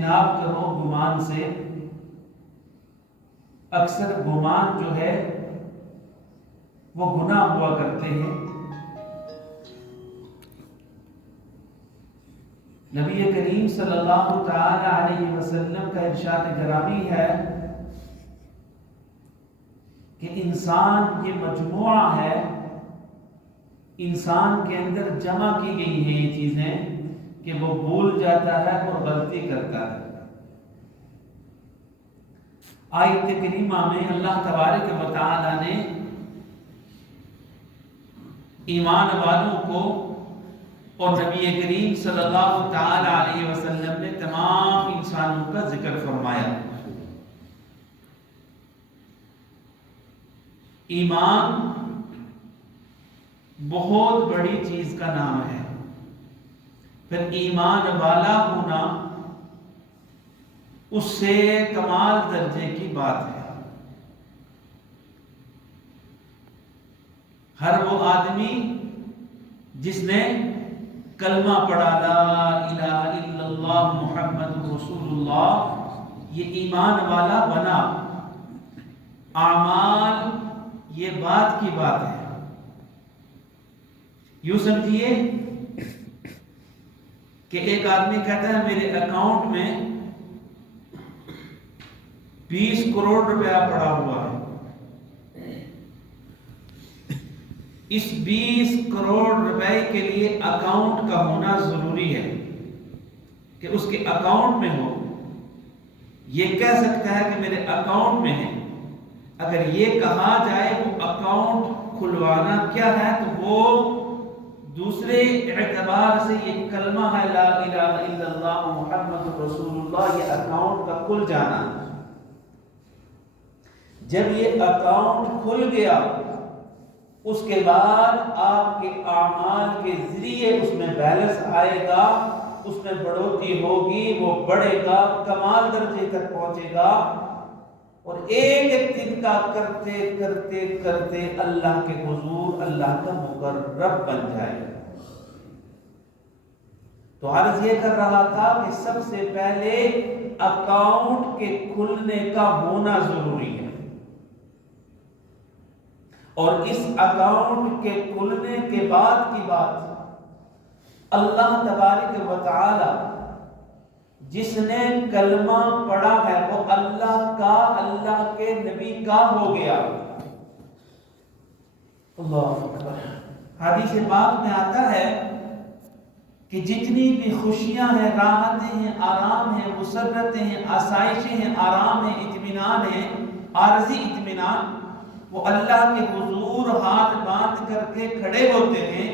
اجتناب کرو گمان سے. اکثر گمان جو ہے وہ گناہ ہوا کرتے ہیں. نبی کریم صلی اللہ تعالی علیہ وسلم کا ارشاد گرامی ہے کہ انسان یہ مجموعہ ہے، انسان کے اندر جمع کی گئی ہیں یہ چیزیں کہ وہ بھول جاتا ہے اور غلطی کرتا ہے. آیت کریمہ میں اللہ تبارک و تعالی نے ایمان والوں کو اور نبی کریم صلی اللہ تعالی علیہ وسلم نے تمام انسانوں کا ذکر فرمایا. ایمان بہت بڑی چیز کا نام ہے. پھر ایمان والا ہونا اس سے کمال درجے کی بات ہے. ہر وہ آدمی جس نے کلمہ پڑھا لا الہ الا اللہ محمد رسول اللہ، یہ ایمان والا بنا. اعمال یہ بات کی بات ہے. یوں سمجھیے کہ ایک آدمی کہتا ہے میرے اکاؤنٹ میں 20 کروڑ روپیہ پڑا ہوا ہے. اس 20 کروڑ روپے کے لیے اکاؤنٹ کا ہونا ضروری ہے کہ اس کے اکاؤنٹ میں ہو. یہ کہہ سکتا ہے کہ میرے اکاؤنٹ میں ہے. اگر یہ کہا جائے وہ اکاؤنٹ کھلوانا کیا ہے تو وہ دوسرے اعتبار سے یہ کلمہ ہے لا الہ الا اللہ محمد رسول اللہ، یہ اکاؤنٹ کا کھل جانا. جب یہ اکاؤنٹ کھل گیا اس کے بعد آپ کے اعمال کے ذریعے اس میں بیلنس آئے گا، اس میں بڑھوتری ہوگی، وہ بڑھے گا، کمال درجے تک پہنچے گا. اور ایک ایک دن کا کرتے کرتے کرتے اللہ کے حضور اللہ کا مقرب بن جائے. تو عرض یہ کر رہا تھا کہ سب سے پہلے اکاؤنٹ کے کھلنے کا ہونا ضروری ہے، اور اس اکاؤنٹ کے کھلنے کے بعد کی بات اللہ تبارک و تعالی جس نے کلمہ پڑھا ہے وہ اللہ کا، اللہ کے نبی کا ہو گیا. اللہ اکبر. حدیث پاک میں آتا ہے کہ جتنی بھی خوشیاں ہیں، راحتیں ہیں، آرام ہیں، مسرتیں ہیں، آسائشیں ہیں، آرام ہیں، اطمینان ہیں، عارضی اطمینان، وہ اللہ کے حضور ہاتھ باندھ کر کے کھڑے ہوتے ہیں.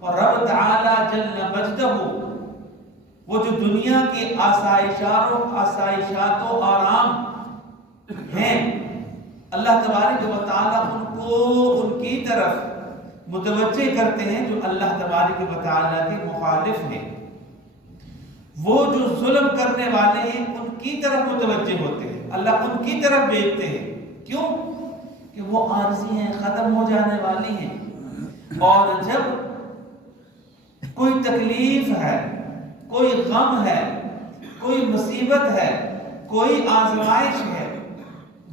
اور رب تعالی جل مجدہ وہ جو دنیا کی آسائشات و آرام ہیں، اللہ تبارک و تعالی ان کو ان کی طرف متوجہ کرتے ہیں جو اللہ تبارک و تعالی کے مخالف ہیں. وہ جو ظلم کرنے والے ہیں ان کی طرف متوجہ ہوتے ہیں، اللہ ان کی طرف دیکھتے ہیں. کیوں؟ کہ وہ عارضی ہیں، ختم ہو جانے والی ہیں. اور جب کوئی تکلیف ہے، کوئی غم ہے، کوئی مصیبت ہے، کوئی آزمائش ہے،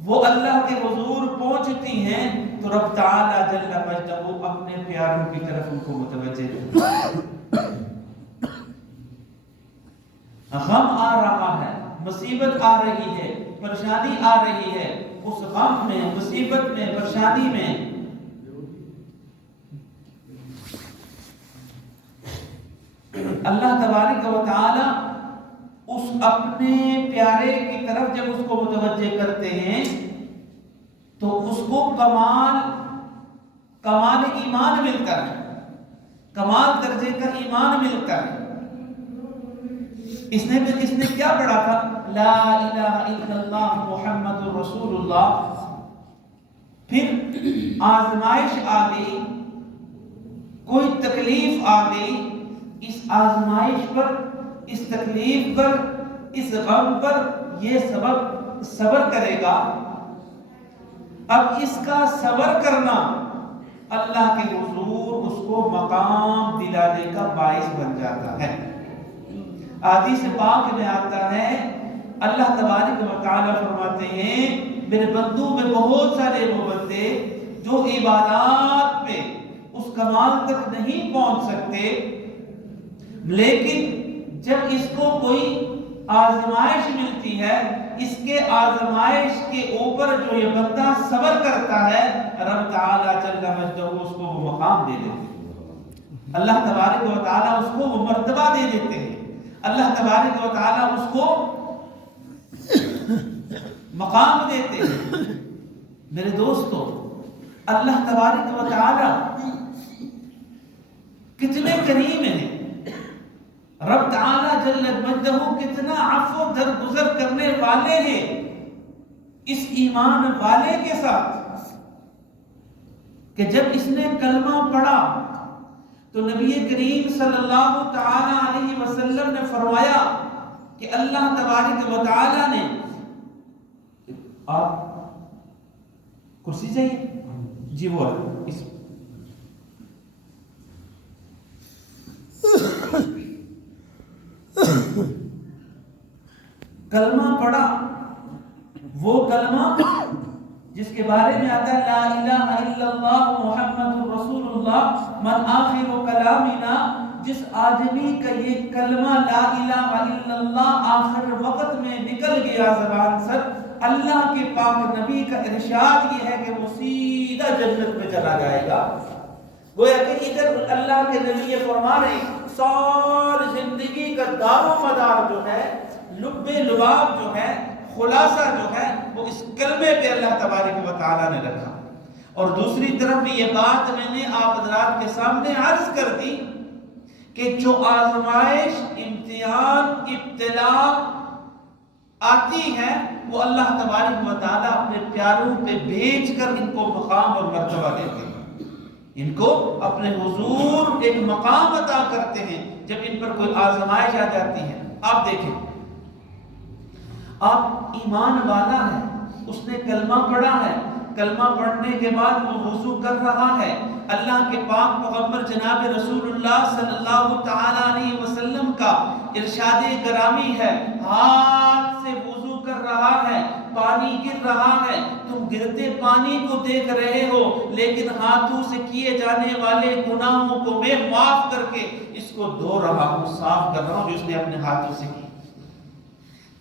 وہ اللہ کے حضور پہنچتی ہیں تو رب تعالی جل مجدہ اپنے پیاروں کی طرف ان کو متوجہ کرتا ہے. غم آ رہا ہے، مصیبت آ رہی ہے، پریشانی آ رہی ہے، اس غم میں، مصیبت میں، پریشانی میں اللہ تبارک و تعالی اس اپنے پیارے کی طرف جب اس کو متوجہ کرتے ہیں تو اس کو کمال ایمان ملتا ہے، کمال درجے کا ایمان ملتا ہے. اس نے کیا پڑھا تھا؟ لا الہ الا اللہ محمد رسول اللہ. پھر آزمائش آ گئی، کوئی تکلیف آ گئی، اس آزمائش پر، اس تکلیف پر، اس غم پر یہ صبر کرے گا. اب اس کا صبر کرنا اللہ کے حضور اس کو مقام دلانے کا باعث بن جاتا ہے. حدیث پاک میں آتا ہے اللہ تبارک و تعالیٰ فرماتے ہیں میرے بندوں میں بہت سارے وہ بندے جو عبادات میں اس کمال تک نہیں پہنچ سکتے، لیکن جب اس کو کوئی آزمائش ملتی ہے، اس کے آزمائش کے اوپر جو یہ بندہ صبر کرتا ہے، رب تعالیٰ جل مجدہ اس کو وہ مقام دے دیتے ہیں، اللہ تبارک و تعالیٰ اس کو وہ مرتبہ دے دیتے ہیں، اللہ تبارک و تعالیٰ اس کو مقام دیتے ہیں۔ میرے دوستو، اللہ تبارک و تعالیٰ کتنے کریم ہیں، رب تعالیٰ جل مجدہ کتنا عفو درگزر کرنے والے ہیں اس ایمان والے کے ساتھ، کہ جب اس نے کلمہ پڑھا تو نبی کریم صلی اللہ تعالی علیہ وسلم نے فرمایا کہ اللہ تبارک و تعالیٰ نے، آپ کرسی چاہیے جی وہ اس کلمہ پڑھا، وہ کلمہ جس کے بارے میں آتا ہے لا الہ الا اللہ محمد رسول اللہ من آخر کلامنا، جس آدمی کا یہ کلمہ لا الہ الا اللہ آخر وقت میں نکل گیا زبان سے، اللہ کے پاک نبی کا ارشاد یہ ہے کہ وہ سیدھا جنت میں چلا جائے گا۔ گویا کہ ادھر اللہ کے نبی یہ فرما رہے ہیں ساری زندگی کا دار و مدار جو ہے، لب لباب جو ہے، خلاصہ جو ہے، وہ اس کلمے پہ اللہ تبارک و تعالیٰ نے رکھا۔ اور دوسری طرف بھی یہ بات میں نے آپ حضرات کے سامنے عرض کر دی کہ جو آزمائش، امتحان، ابتلا آتی ہے وہ اللہ تبارک و تعالیٰ اپنے پیاروں پہ بھیج کر ان کو مقام اور مرتبہ دیتے ہیں، ان کو اپنے حضور ایک مقام عطا کرتے ہیں جب ان پر کوئی آزمائش آ جاتی ہے۔ آپ دیکھیں، آپ ایمان والا ہے، اس نے کلمہ پڑھا ہے، کلمہ پڑھنے کے بعد وہ وضو کر رہا ہے، اللہ کے پاک پیغمبر جناب رسول اللہ صلی اللہ تعالی علیہ وسلم کا ارشاد گرامی ہے، ہاتھ سے وضو کر رہا ہے، پانی گر رہا ہے، تم گرتے پانی کو دیکھ رہے ہو، لیکن ہاتھوں سے کیے جانے والے گناہوں کو میں معاف کر کے اس کو دھو رہا ہوں، صاف کر رہا ہوں جو اس نے اپنے ہاتھوں سے کی۔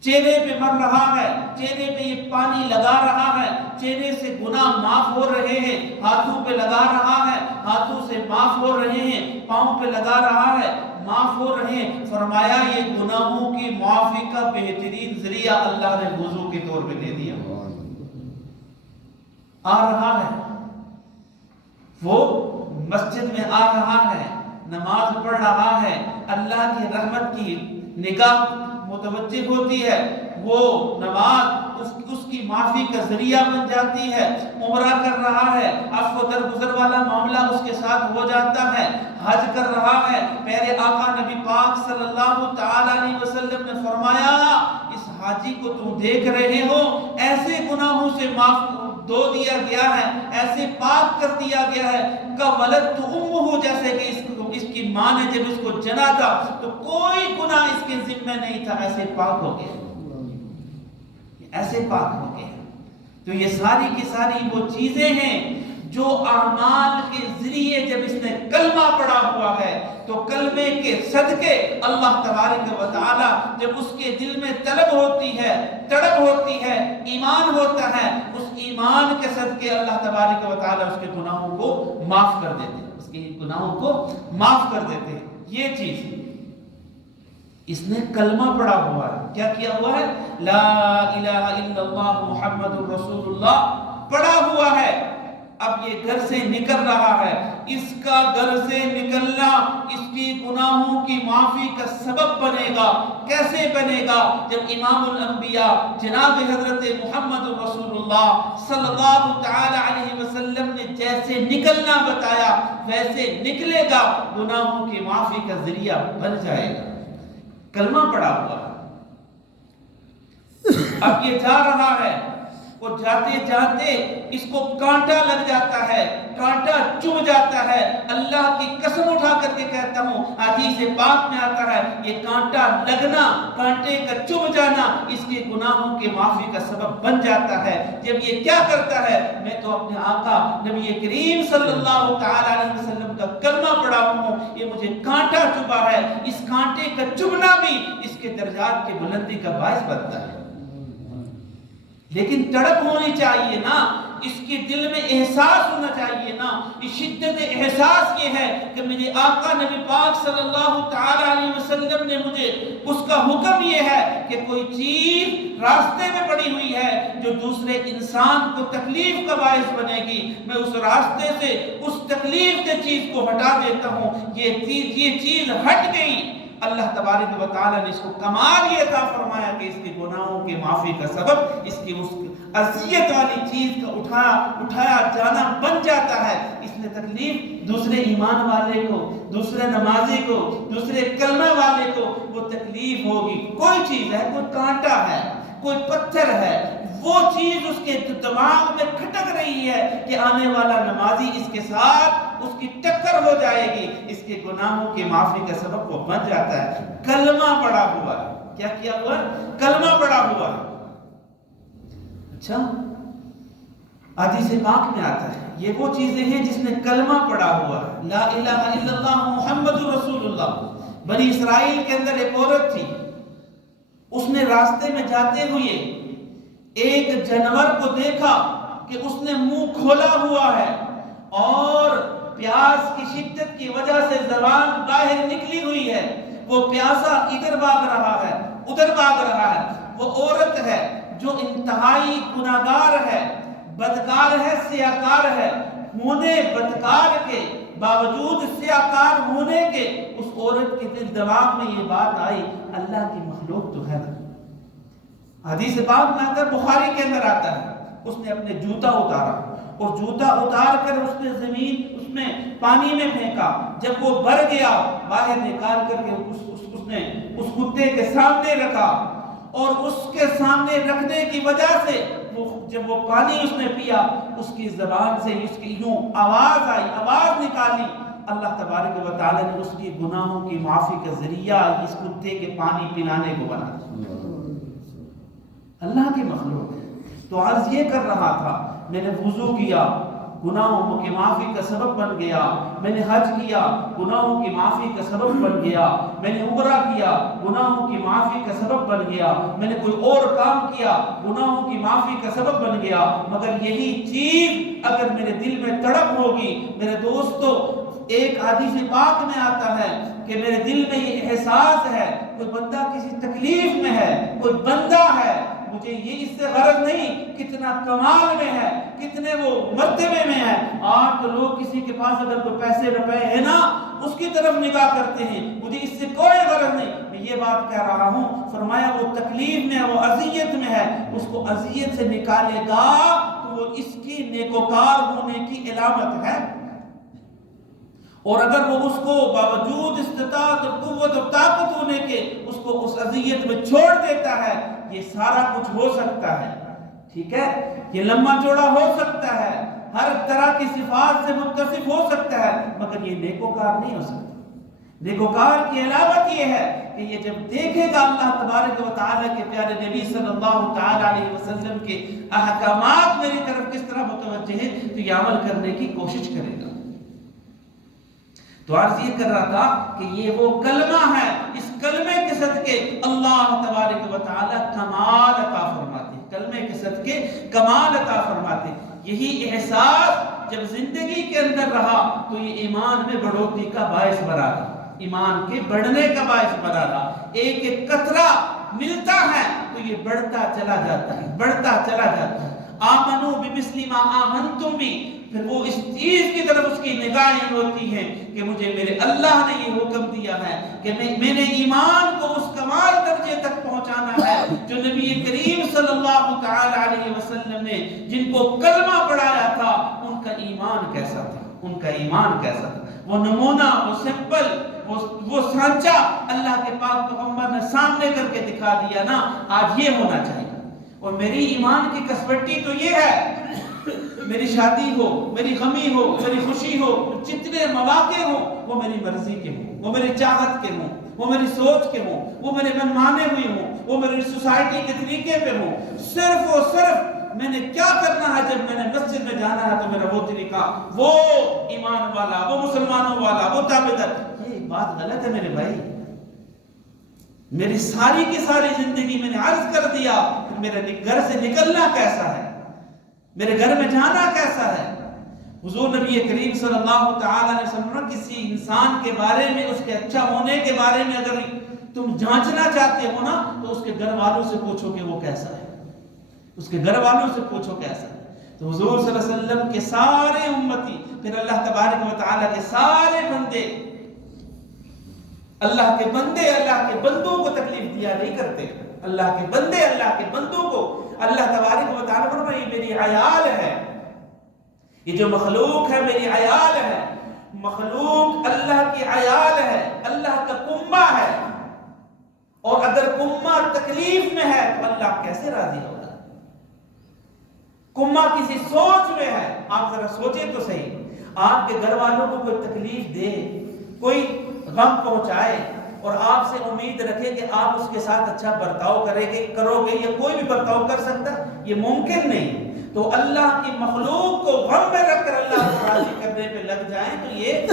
چہرے پہ مر رہا ہے، چہرے پہ یہ پانی لگا رہا ہے، چہرے سے گناہ معاف ہو رہے ہیں، ہاتھوں پہ لگا رہا ہے، ہاتھوں سے معاف ہو رہے ہیں، پاؤں پہ لگا رہا ہے، معاف ہو رہے ہیں۔ فرمایا یہ گناہوں کی معافی کا بہترین ذریعہ اللہ نے وضو کے طور پہ دے دیا۔ آ رہا ہے، وہ مسجد میں آ رہا ہے، نماز پڑھ رہا ہے، اللہ کی رحمت کی نگاہ متوجہ ہوتی ہے، وہ نماز اس کی معافی کا ذریعہ بن جاتی ہے، عمرہ کر رہا ہے، عفو درگزر والا معاملہ اس کے ساتھ ہو جاتا ہے، حج کر رہا ہے، میرے آقا نبی پاک صلی اللہ تعالی علیہ وسلم نے فرمایا اس حاجی کو تم دیکھ رہے ہو ایسے گناہوں سے معاف دھو دیا گیا ہے، ایسے پاک کر دیا گیا ہے کہ ولدت امہ، جیسے کہ اس کی ماں نے جب اس کو جنا تھا تو کوئی گناہ اس کے ذمہ نہیں تھا، ایسے پاک ہو گیا، ایسے پاک ہو گیا۔ تو یہ ساری کی ساری وہ چیزیں ہیں جو اعمال کے ذریعے جب اس نے کلمہ پڑھا ہوا ہے تو کلمے کے صدقے اللہ تبارک و تعالی جب اس کے دل میں طلب ہوتی ہے، تڑپ ہوتی ہے، ایمان ہوتا ہے، اس ایمان کے صدقے اللہ تبارک و تعالی اس کے گناہوں کو معاف کر دیتے ہیں، اس کے گناہوں کو معاف کر دیتے ہیں۔ یہ چیز اس نے کلمہ پڑھا ہوا ہے، کیا کیا ہوا ہے؟ لا الہ الا اللہ محمد رسول اللہ پڑھا ہوا ہے، اب یہ گھر سے نکل رہا ہے، اس کا گھر سے نکلنا اس کی گناہوں کی معافی کا سبب بنے گا۔ کیسے بنے گا؟ جب امام الانبیاء جناب حضرت محمد رسول اللہ صلی اللہ تعالی علیہ وسلم نے جیسے نکلنا بتایا ویسے نکلے گا، گناہوں کی معافی کا ذریعہ بن جائے گا۔ کلمہ پڑھا ہوا ہے، اب یہ جا رہا ہے، وہ جاتے جاتے اس کو کانٹا لگ جاتا ہے، کانٹا چبھ جاتا ہے، اللہ کی قسم اٹھا کر کے کہتا ہوں حدیث پاک میں آتا ہے یہ کانٹا لگنا، کانٹے کا چبھ جانا اس کے گناہوں کے معافی کا سبب بن جاتا ہے۔ جب یہ کیا کرتا ہے، میں تو اپنے آقا نبی کریم صلی اللہ تعالی علیہ وسلم کا کلمہ پڑھا ہوں، یہ مجھے کانٹا چبھا ہے، اس کانٹے کا چبھنا بھی اس کے درجات کی بلندی کا باعث بنتا ہے۔ لیکن تڑپ ہونی چاہیے نا، اس کے دل میں احساس ہونا چاہیے نا، یہ شدت احساس یہ ہے کہ میرے آقا نبی پاک صلی اللہ تعالی علیہ وسلم نے مجھے، اس کا حکم یہ ہے کہ کوئی چیز راستے میں پڑی ہوئی ہے جو دوسرے انسان کو تکلیف کا باعث بنے گی، میں اس راستے سے اس تکلیف کے چیز کو ہٹا دیتا ہوں، یہ چیز ہٹ گئی، اللہ تبارک و تعالیٰ نے اس کو کمال یہ عطا فرمایا کہ اس کے گناہوں کے معافی کا سبب اس کی اس اذیت والی چیز کا اٹھایا جانا بن جاتا ہے۔ اس نے تکلیف دوسرے ایمان والے کو، دوسرے نمازی کو، دوسرے کلمہ والے کو وہ تکلیف ہوگی، کوئی چیز ہے، کوئی کانٹا ہے، کوئی پتھر ہے، وہ چیز اس کے دماغ میں کھٹک رہی ہے کہ آنے والا نمازی اس کے ساتھ اس کی ٹکر ہو جائے گی، اس کے گناہوں کی معافی کا سبب وہ بن جاتا ہے۔ کلمہ پڑھا ہوا ہے، کیا کیا ہوا ہے؟ کلمہ پڑھا ہوا ہے۔ اچھا، حدیث پاک میں آتا ہے یہ وہ چیزیں ہیں جس نے کلمہ پڑھا ہوا ہے، لا الہ الا اللہ محمد رسول اللہ۔ بنی اسرائیل کے اندر ایک عورت تھی، اس نے راستے میں جاتے ہوئے ایک جانور کو دیکھا کہ اس نے منہ کھولا ہوا ہے اور پیاس کی شدت کی وجہ سے زبان باہر نکلی ہوئی ہے، وہ پیاسا ادھر بھاگ رہا ہے ادھر بھاگ رہا ہے۔ وہ عورت ہے جو انتہائی گناہگار ہے، بدکار ہے، سیاکار ہے، ہونے بدکار کے باوجود سیاکار ہونے کے اس عورت کے دل دماغ میں یہ بات آئی، اللہ کی مخلوق تو ہے نا۔ حدیث پاک میں آتا ہے، بخاری کے اندر آتا ہے، اس نے اپنے جوتا اتارا اور جوتا اتار کر اس نے زمین اس میں پانی میں پھینکا، جب وہ بھر گیا باہر نکال کر کے اس نے اس کتے کے سامنے رکھا، اور اس کے سامنے رکھنے کی وجہ سے جب وہ پانی اس نے پیا، اس کی زبان سے اس کی یوں آواز آئی، آواز نکالی، اللہ تبارک و تعالی نے اس کی گناہوں کی معافی کا ذریعہ اس کتے کے پانی پلانے کو بنا دیا۔ اللہ کی مخلوق ہے۔ تو عرض یہ کر رہا تھا، میں نے وضو کیا، گناہوں کی معافی کا سبب بن گیا، میں نے حج کیا، گناہوں کی معافی کا سبب بن گیا، میں نے عمرہ کیا، گناہوں کی معافی کا سبب بن گیا، میں نے کوئی اور کام کیا، گناہوں کی معافی کا سبب بن گیا، مگر یہی چیز اگر میرے دل میں تڑپ ہوگی، میرے دوستو، ایک حدیث پاک میں آتا ہے کہ میرے دل میں یہ احساس ہے، کوئی بندہ کسی تکلیف میں ہے، کوئی بندہ ہے، مجھے یہ اس سے غرض نہیں کتنا کمال میں ہے، کتنے وہ مرتبے میں ہے۔ آج تو لوگ کسی کے پاس اگر کوئی پیسے روپے ہیں نا، اس کی طرف نگاہ کرتے ہیں، مجھے اس سے کوئی غرض نہیں۔ میں یہ بات کہہ رہا ہوں، فرمایا وہ تکلیف میں ہے، وہ اذیت میں ہے، اس کو اذیت سے نکالے گا تو وہ اس کی نیکوکار ہونے کی علامت ہے۔ اور اگر وہ اس کو باوجود استطاعت اور قوت اور طاقت ہونے کے اس کو اس اذیت میں چھوڑ دیتا ہے، یہ سارا کچھ ہو سکتا ہے، ٹھیک ہے، یہ لمبا چوڑا ہو سکتا ہے، ہر طرح کی صفات سے متصف ہو سکتا ہے، مگر یہ نیکوکار نہیں ہو سکتا۔ نیکوکار کی علامت یہ ہے کہ یہ جب دیکھے گا اللہ تبارک و تعالیٰ کے پیارے نبی صلی اللہ تعالی علیہ وسلم کے احکامات میری طرف کس طرح متوجہ ہیں، تو یہ عمل کرنے کی کوشش کرے گا۔ تو عرض یہ کر رہا تھا کہ یہ وہ کلمہ ہے، اس کلمے کے صدقے اللہ تبارک و تعالی کمال عطا فرماتے ہیں، کلمے کے صدقے کمال عطا فرماتے ہیں۔ یہی احساس جب زندگی کے اندر رہا تو یہ ایمان میں بڑھوتری کا باعث بنا رہا، ایمان کے بڑھنے کا باعث بنا رہا۔ ایک ایک قطرہ ملتا ہے تو یہ بڑھتا چلا جاتا ہے، بڑھتا چلا جاتا ہے۔ آمنو بمثل ما آمنتم بھی، پھر وہ اس چیز کی طرف اس کی نگاہیں ہوتی ہیں کہ مجھے میرے اللہ نے یہ حکم دیا ہے کہ میں نے ایمان کو اس کمال درجے تک پہنچانا ہے جو نبی کریم صلی اللہ تعالی علیہ وسلم نے جن کو کلمہ پڑھایا تھا ان کا ایمان کیسا تھا، ان کا ایمان کیسا تھا، وہ نمونہ، وہ سمپل، وہ سانچہ اللہ کے پاک پیغمبر نے سامنے کر کے دکھا دیا نا، آج یہ ہونا چاہیے۔ اور میری ایمان کی کسوٹی تو یہ ہے، میری شادی ہو، میری غمی ہو، میری خوشی ہو، جتنے مواقع ہوں وہ میری مرضی کے ہوں، وہ میری چاہت کے ہوں، وہ میری سوچ کے ہوں، وہ میرے من مانے ہوئے ہوں، وہ میری سوسائٹی کے طریقے پہ ہوں، صرف اور صرف میں نے کیا کرنا ہے، جب میں نے مسجد میں جانا ہے تو میرا وہ طریقہ، وہ ایمان والا، وہ مسلمانوں والا، وہ تابعدار. یہ بات غلط ہے میرے بھائی. میری ساری کی ساری زندگی میں نے عرض کر دیا کہ میرے گھر سے نکلنا کیسا ہے، میرے گھر میں جانا کیسا ہے. حضور نبی کریم صلی اللہ تعالی علیہ وسلم کسی انسان کے بارے میں، اس کے اچھا ہونے کے بارے میں اگر تم جانچنا چاہتے ہو نا تو اس کے گھر والوں سے پوچھو کہ وہ کیسا ہے، اس کے گھر والوں سے پوچھو کیسا ہے. تو حضور صلی اللہ علیہ وسلم کے سارے امتی، پھر اللہ تبارک و تعالیٰ کے سارے بندے، اللہ کے بندے اللہ کے بندوں کو تکلیف دیا نہیں کرتے. اللہ کے بندے اللہ کے بندوں کو اللہ تبارک و تعالیٰ فرماتے ہیں یہ میری عیال ہے، یہ جو مخلوق ہے میری عیال ہے. مخلوق اللہ کی عیال ہے، اللہ کا کنبہ ہے، اور اگر کنبہ تکلیف میں ہے تو اللہ کیسے راضی ہوگا؟ کنبہ کسی سوچ میں ہے. آپ ذرا سوچیں تو صحیح، آپ کے گھر والوں کو کوئی تکلیف دے، کوئی غم پہنچائے، اور آپ سے امید رکھے کہ آپ اس کے ساتھ اچھا برتاؤ کرو گے، یا کوئی بھی برتاؤ کر سکتا؟ یہ ممکن نہیں. تو اللہ کی مخلوق کو غم میں رکھ کر اللہ کو راضی کرنے پہ لگ جائیں تو یہ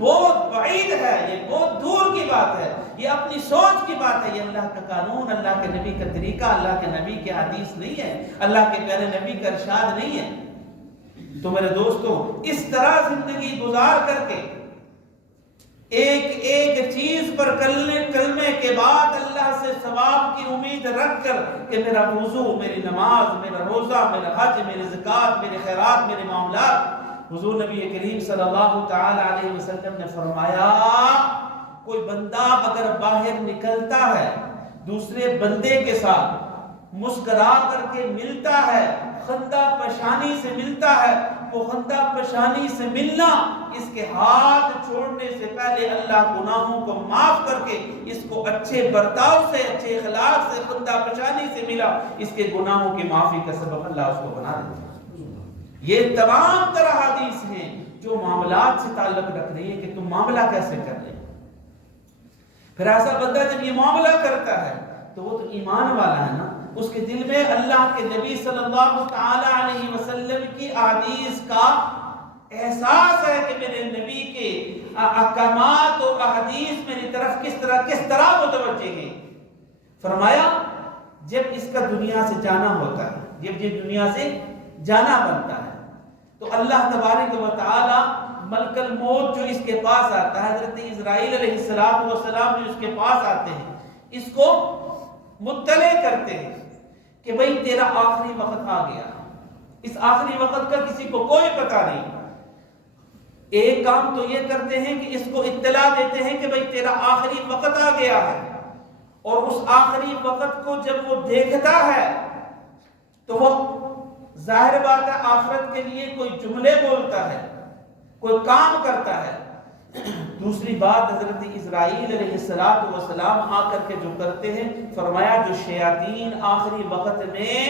بہت بعید ہے، یہ بہت دور کی بات ہے، یہ اپنی سوچ کی بات ہے. یہ اللہ کا قانون، اللہ کے نبی کا طریقہ، اللہ کے نبی کی حدیث نہیں ہے، اللہ کے پیارے نبی کا ارشاد نہیں ہے. تو میرے دوستو، اس طرح زندگی گزار کر کے ایک ایک چیز پر کلمے کے بعد اللہ سے ثواب کی امید رکھ کر کہ میرا وضو، میری نماز، میرا روزہ، میرا حج، میرے زکوٰۃ، میرے خیرات، میرے معاملات. حضور نبی کریم صلی اللہ تعالی علیہ وسلم نے فرمایا کوئی بندہ اگر باہر نکلتا ہے دوسرے بندے کے ساتھ مسکرا کر کے ملتا ہے، خندہ پیشانی سے ملتا ہے، وہ خندہ پیشانی سے ملنا اس کے ہاتھ چھوڑنے سے پہلے اللہ گناہوں کو معاف کر کے اس کو اچھے برتاؤ سے، اچھے اخلاق سے، خندہ پیشانی سے ملا، اس کے گناہوں کی معافی کا سبب اللہ اس کو بنا دیتا ہے. یہ تمام طرح حدیث ہیں جو معاملات سے تعلق رکھ رہی ہے کہ تم معاملہ کیسے کر رہے. پھر ایسا بندہ جب یہ معاملہ کرتا ہے تو وہ تو ایمان والا ہے نا، اس کے دل میں اللہ کے نبی صلی اللہ تعالی علیہ وسلم کی احادیث کا احساس ہے کہ میرے نبی کے احکامات اور احادیث میری طرف کس طرح متوجہ ہیں. فرمایا جب اس کا دنیا سے جانا ہوتا ہے، جب یہ دنیا سے جانا بنتا ہے تو اللہ تبارک و تعالی ملک الموت جو اس کے پاس آتا ہے، حضرت اسرائیل علیہ السلام جو اس کے پاس آتے ہیں، اس کو مطلع کرتے ہیں کہ بھئی تیرا آخری وقت آ گیا. اس آخری وقت کا کسی کو کوئی پتہ نہیں. ایک کام تو یہ کرتے ہیں کہ اس کو اطلاع دیتے ہیں کہ بھئی تیرا آخری وقت آ گیا ہے، اور اس آخری وقت کو جب وہ دیکھتا ہے تو وہ ظاہر بات ہے آخرت کے لیے کوئی جملے بولتا ہے، کوئی کام کرتا ہے. دوسری بات حضرت اسرائیل علیہ السلام آ کر کے جو کرتے ہیں، فرمایا جو شیاطین آخری وقت میں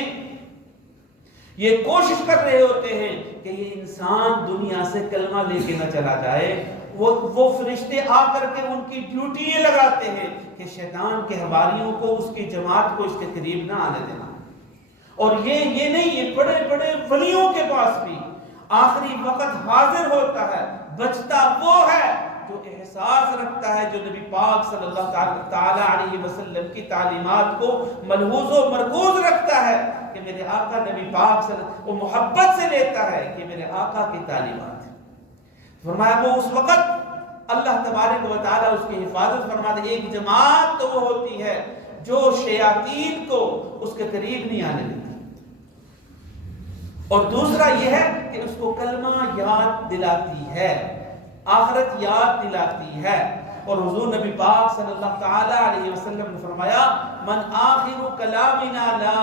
یہ کوشش کر رہے ہوتے ہیں کہ یہ انسان دنیا سے کلمہ لے کے نہ چلا جائے، وہ فرشتے آ کر کے ان کی ڈیوٹی یہ لگاتے ہیں کہ شیطان کے حواریوں کو، اس کی جماعت کو اس کے قریب نہ آنے دینا. اور یہ نہیں، یہ بڑے بڑے ولیوں کے پاس بھی آخری وقت حاضر ہوتا ہے. بچتا وہ ہے جو احساس رکھتا ہے، جو نبی پاک صلی اللہ تعالی علیہ وسلم کی تعلیمات کو ملحوظ و مرکوز رکھتا ہے کہ میرے آقا نبی پاک صلی اللہ علیہ وسلم، وہ محبت سے لیتا ہے کہ میرے آقا کی تعلیمات. فرمایا وہ اس وقت اللہ تبارک و تعالی اس کی حفاظت فرماتے. ایک جماعت تو وہ ہوتی ہے جو شیاطین کو اس کے قریب نہیں آنے دیتی، اور دوسرا یہ ہے کہ اس کو کلمہ یاد دلاتی ہے، آخرت یاد دلاتی ہے. اور حضور نبی پاک صلی اللہ تعالی علیہ وسلم نے فرمایا من آخر کلامنا لا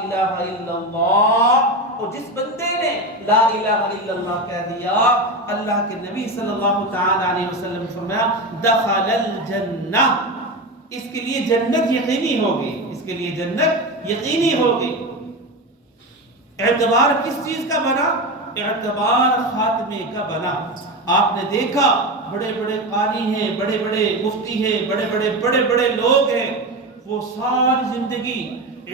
الہ الا اللہ، اور جس بندے نے لا الہ الا اللہ کہہ دیا، اللہ کے نبی صلی اللہ تعالی علیہ وسلم نے فرمایا دخل الجنہ، اس کے لیے جنت یقینی ہوگی، اس کے لیے جنت یقینی ہوگی. اعتبار کس چیز کا بنا؟ اعتبار خاتمے کا بنا. آپ نے دیکھا بڑے بڑے قاری ہیں، بڑے بڑے مفتی ہیں، بڑے بڑے لوگ ہیں، وہ ساری زندگی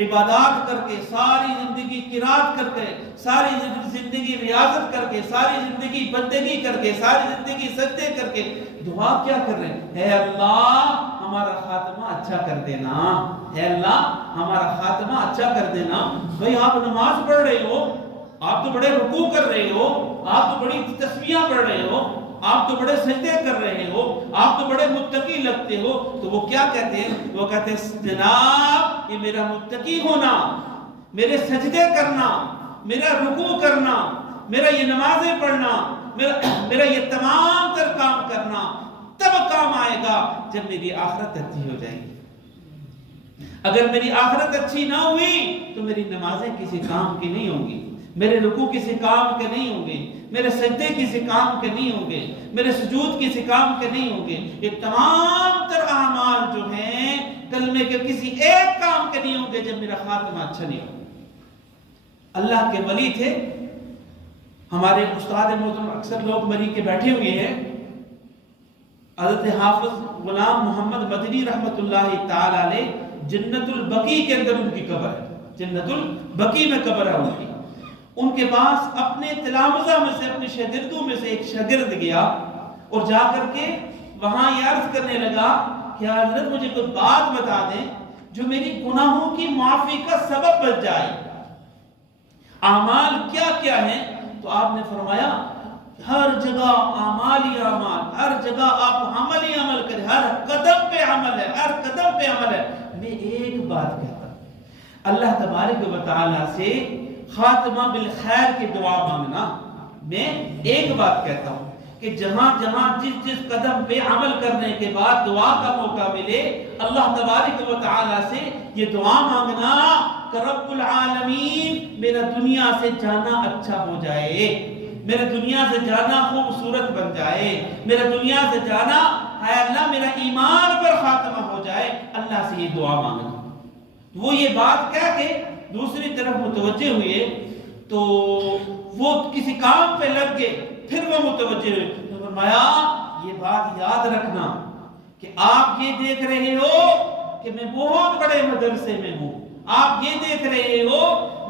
عبادات کر کے، ساری زندگی قرات کر کے، ساری زندگی ریاضت کر کے، ساری زندگی بندگی کر کے، ساری زندگی سجدے کر کے دعا کیا کر رہے ہیں؟ اے اللہ ہمارا خاتمہ اچھا کر دینا، اے اللہ ہمارا خاتمہ اچھا کر دینا۔ بھئی آپ نماز پڑھ رہے ہو، آپ تو بڑے رکوع کر رہے ہو، آپ تو بڑی تسبیحاں پڑھ رہے ہو، آپ تو بڑے سجدے کر رہے ہو، آپ تو بڑے متقی لگتے ہو، تو وہ کیا کہتے ہیں؟ وہ کہتے ہیں جناب یہ میرا متقی ہونا، میرے سجدے کرنا، میرا رکوع کرنا، میرا یہ نمازیں پڑھنا، میرا یہ تمام تر کام کرنا تب کام آئے گا جب میری آخرت اچھی ہو جائے گی۔ اگر میری آخرت اچھی نہ ہوئی تو میری نمازیں کسی کام کی نہیں ہوں گی، میرے رکوع کسی کام کے نہیں ہوں گے، میرے سجدے کسی کام کے نہیں ہوں گے، میرے سجود کسی کام کے نہیں ہوں گے۔ یہ تمام تر اعمال جو ہیں کلمے کے کسی ایک کام کے نہیں ہوں گے جب میرا خاتمہ اچھا نہیں ہوگا۔ اللہ کے ولی تھے ہمارے استاد محترم، اکثر لوگ مری کے بیٹھے ہوئے ہیں، حضرت حافظ غلام محمد مدنی رحمت اللہ تعالی علیہ، جنت البقیع کے اندر ان کی قبر ہے، جنت البقیع میں قبر ہے ان کی۔ ان کے پاس اپنے تلامذہ میں سے، اپنے شاگردوں میں سے ایک شاگرد گیا اور جا کر کے وہاں یہ عرض کرنے لگا کہ حضرت مجھے کوئی بات بتا دیں جو میری گناہوں کی معافی کا سبب بن جائے، اعمال کیا کیا ہیں؟ تو آپ نے فرمایا ہر جگہ اعمال ہی اعمال، ہر جگہ آپ عمل ہی عمل کریں، ہر قدم پہ عمل ہے، ہر قدم پہ عمل ہے۔ میں ایک بات کہتا ہوں، اللہ تبارک و تعالیٰ سے خاتمہ بالخیر کی دعا مانگنا۔ میں ایک بات کہتا ہوں کہ جہاں جہاں جس قدم پہ عمل کرنے کے بعد دعا کا موقع ملے، اللہ تبارک و تعالیٰ سے یہ دعا مانگنا کہ رب العالمین میرا دنیا سے جانا اچھا ہو جائے، میرا دنیا سے جانا خوبصورت بن جائے، میرا دنیا سے جانا اے اللہ میرا ایمان پر خاتمہ ہو جائے، اللہ سے یہ دعا مانگنا۔ وہ یہ بات کہہ کے دوسری طرف متوجہ ہوئے تو وہ کسی کام پہ لگ گئے، پھر وہ متوجہ ہوئے تو فرمایا یہ بات یاد رکھنا کہ آپ یہ دیکھ رہے ہو کہ میں بہت بڑے مدرسے میں ہوں، آپ یہ دیکھ رہے ہو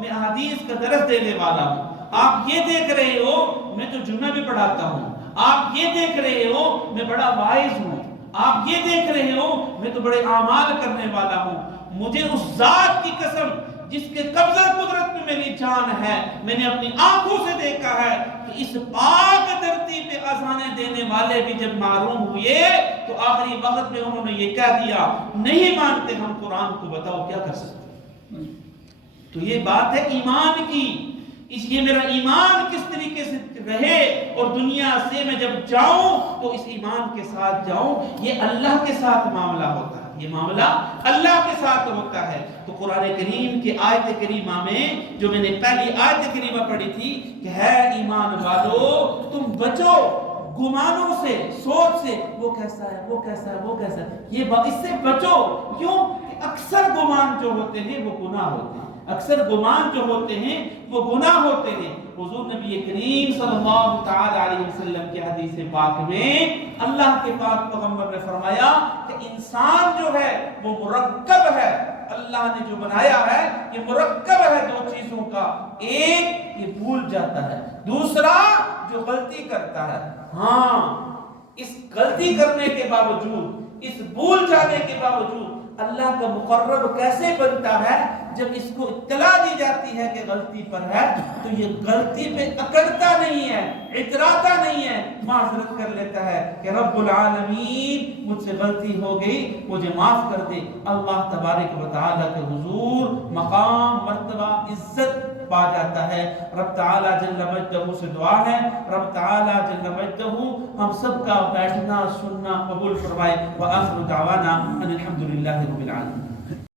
میں حدیث کا درس دینے والا ہوں، آپ یہ دیکھ رہے ہو میں تو جمعہ بھی پڑھاتا ہوں، آپ یہ دیکھ رہے ہو میں بڑا واعظ ہوں، آپ یہ دیکھ رہے ہو میں تو بڑے اعمال کرنے والا ہوں۔ مجھے اس ذات کی قسم جس کے قبضہ قدرت میں میری جان ہے، میں نے اپنی آنکھوں سے دیکھا ہے کہ اس پاک دھرتی پہ اذانیں دینے والے بھی جب معروم ہوئے تو آخری وقت میں انہوں نے یہ کہہ دیا نہیں مانتے ہم قرآن کو، بتاؤ کیا کر سکتے۔ تو یہ بات ہے ایمان کی، اس لیے میرا ایمان کس طریقے سے رہے اور دنیا سے میں جب جاؤں تو اس ایمان کے ساتھ جاؤں۔ یہ اللہ کے ساتھ معاملہ ہوتا ہے، یہ معاملہ اللہ کے ساتھ ہوتا ہے۔ تو قرآن کریم کی آیت کریمہ میں جو میں نے پہلی آیت کریمہ پڑھی تھی کہ ہے ایمان والو تم بچو گمانوں سے، سوچ سے وہ کیسا ہے، وہ کیسا ہے، وہ کیسا ہے، یہ اس سے بچو۔ کیوں کہ اکثر گمان جو ہوتے ہیں وہ گناہ ہوتے ہیں، اکثر گمان جو ہوتے ہیں وہ گناہ ہوتے ہیں۔ حضور نبی کریم صلی اللہ تعالی علیہ وسلم کی حدیث پاک میں اللہ کے پاک پیغمبر نے فرمایا کہ انسان جو ہے وہ مرکب ہے، اللہ نے جو بنایا ہے یہ مرکب ہے دو چیزوں کا، ایک یہ بھول جاتا ہے، دوسرا جو غلطی کرتا ہے۔ ہاں اس غلطی کرنے کے باوجود، اس بھول جانے کے باوجود اللہ کا مقرب کیسے بنتا ہے؟ جب اس کو اطلاع دی جاتی ہے کہ غلطی پر ہے تو یہ غلطی پہ اکڑتا نہیں ہے، اتراتا نہیں ہے، معذرت کر لیتا ہے کہ رب العالمین مجھ سے غلطی ہو گئی مجھے معاف کر دے۔ اللہ تبارک و تعالیٰ کے حضور مقام، مرتبہ، عزت پا جاتا ہے۔ رب تعالیٰ جل مجدہ سے دعا ہے، رب تعالیٰ جل مجدہ ہم سب کا بیٹھنا سننا قبول فرمائے۔ وآخر دعوانا ان الحمدللہ رب العالمین۔